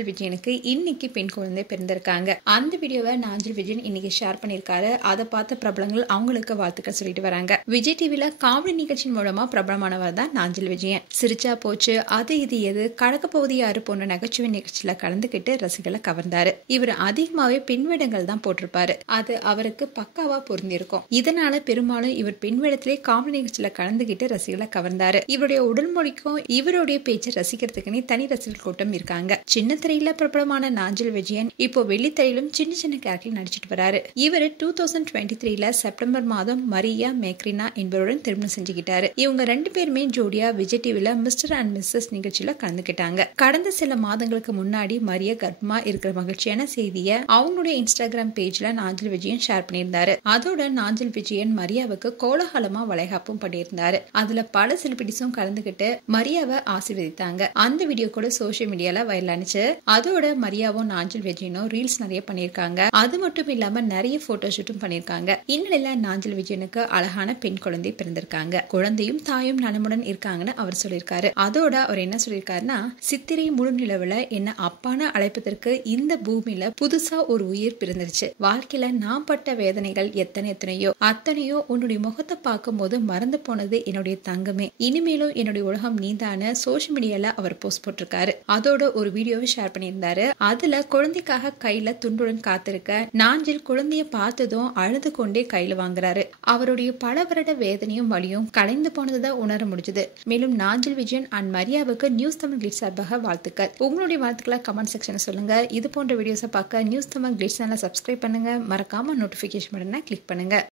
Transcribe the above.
நாஞ்சில் விஜயனுக்கு இன்னைக்கு பெண் குழந்தை பிறந்திருக்காங்க. அந்த வீடியோவை நாஞ்சில் விஜயன் இன்னைக்கு ஷேர் பண்ணிருக்காரு. அதை பார்த்த பிரபலங்கள் அவங்களுக்கு வாழ்த்துக்கள் சொல்லிட்டு வராங்க. விஜய் டிவில காமெடி நிகழ்ச்சியின் மூலமா பிரபலமானவர் தான் நாஞ்சில் விஜயன். சிரிச்சா போச்சு, அது இது எது, கழக பகுதி யாரு போன்ற நகைச்சுவை நிகழ்ச்சியில கலந்துகிட்டு ரசிகளை கவர்ந்தாரு. இவர் அதிகமாவே பெண் வேடங்கள் தான் போட்டிருப்பாரு. அது அவருக்கு பக்காவா பொருந்திருக்கும். இதனால பெரும்பாலும் இவர் பெண் வேடத்திலே காமெடி நிகழ்ச்சியில கலந்துகிட்டு ரசிகளை கவர்ந்தாரு. இவருடைய உடல் மொழிக்கும் இவருடைய பேச்சை ரசிக்கிறதுக்குன்னு தனி ரசிகர் கூட்டம் இருக்காங்க. சின்ன திரையில பிரபலமான நாஞ்சில் விஜயன் இப்போ வெள்ளித்திரையிலும் சின்ன சின்ன கேரக்டர் நடிச்சிட்டு வராரு. இவர் 2023 செப்டம்பர் மாதம் மரியா மேக்ரினா என்பவருடன் திருமணம் செஞ்சுக்கிட்டாரு. இவங்க ரெண்டு பேருமே ஜோடியா விஜய் டிவில மிஸ்டர் அண்ட் மிஸ்ஸஸ் நிகழ்ச்சியில கலந்துக்கிட்டாங்க. கடந்த சில மாதங்களுக்கு முன்னாடி மரியா கர்ப்பமா இருக்கிற மகிழ்ச்சியான செய்தியை அவங்களுடைய இன்ஸ்டாகிராம் பேஜ்ல நாஞ்சில் விஜயன் ஷேர் பண்ணியிருந்தாரு. அதோட நாஞ்சில் விஜயன் மரியாவுக்கு கோலாகலமா வளைகாப்பும் பண்ணியிருந்தாரு. அதுல பல செலிபிரிட்டிஸும் கலந்துகிட்டு மரியாவை ஆசீர்வதித்தாங்க. அந்த வீடியோ கூட சோசியல் மீடியால வைரல் ஆனிச்சு. அதோட மரியாவும் நாஞ்சில் விஜயனும் ரீல்ஸ் நிறைய பண்ணிருக்காங்க. அது மட்டும் இல்லாம நிறைய போட்டோ ஷூட்டும் பண்ணிருக்காங்க. இந்நிலையில நாஞ்சில் விஜயனுக்கு அழகான பெண் குழந்தை பிறந்திருக்காங்க. குழந்தையும் தாயும் நலமுடன் இருக்காங்கன்னு அவர் சொல்லியிருக்காரு. அதோட அவர் என்ன சொல்லியிருக்காருன்னா, சித்திரை முழு நிலவுல என்ன அப்பான அழைப்பதற்கு இந்த பூமியில புதுசா ஒரு உயிர் பிறந்துருச்சு. வாழ்க்கையில நான் பட்ட வேதனைகள் எத்தனையோ அத்தனையோ உன்னுடைய முகத்தை பார்க்கும் போது மறந்து போனது என்னுடைய தங்கமே. இனிமேலும் என்னுடைய உலகம் நீதான சோசியல் மீடியால அவர் போஸ்ட் போட்டிருக்காரு. அதோட ஒரு வீடியோவை ஷேர் பண்ணியிருந்தாரு. அதுல குழந்தைக்காக கையில துண்டுடன் காத்திருக்க நாஞ்சில் குழந்தைய பார்த்ததும் அழுது கொண்டே கையில வாங்குறாரு. அவருடைய பல வருட வேதனையும் வலியும் கலைந்து போனதுதான் உணர முடிஞ்சது. மேலும் நாஞ்சில் விஜயன் அண்ட் மரியாவுக்கு நியூஸ் தமிழ் கிளிட்ஸ் சார்பாக வாழ்த்துக்கள். உங்களுடைய வாழ்த்துக்களை கமெண்ட் செக்ஷன்ல சொல்லுங்க. இது போன்ற வீடியோஸை பார்க்க நியூஸ் தமிழ் கிளிட்ஸ் சேனலை சப்ஸ்கிரைப் பண்ணுங்க. மறக்காம நோட்டிபிகேஷன் பட்டனை கிளிக் பண்ணுங்க.